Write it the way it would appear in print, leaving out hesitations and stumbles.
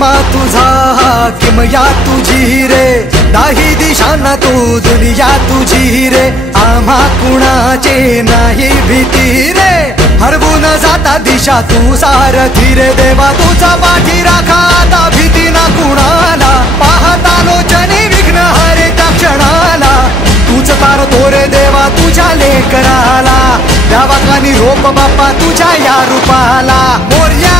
महिमा तुझा किमया तुझी रे, दाही दिशांना तू दुनिया तुझी रे, आम्हा कुणाचे नाही भीती रे, हरवून जाता दिशा तू सारथी रे, देवा तुझा पाठी राखा आता भीती ना कुणाला, पाहता लोचनी विघ्न हरे त्या क्षणाला, तूच तारतो रे देवा तुझ्या लेकराला, द्यावा का निरोप बाप्पा तुझ्या या रूपाला, मोरया.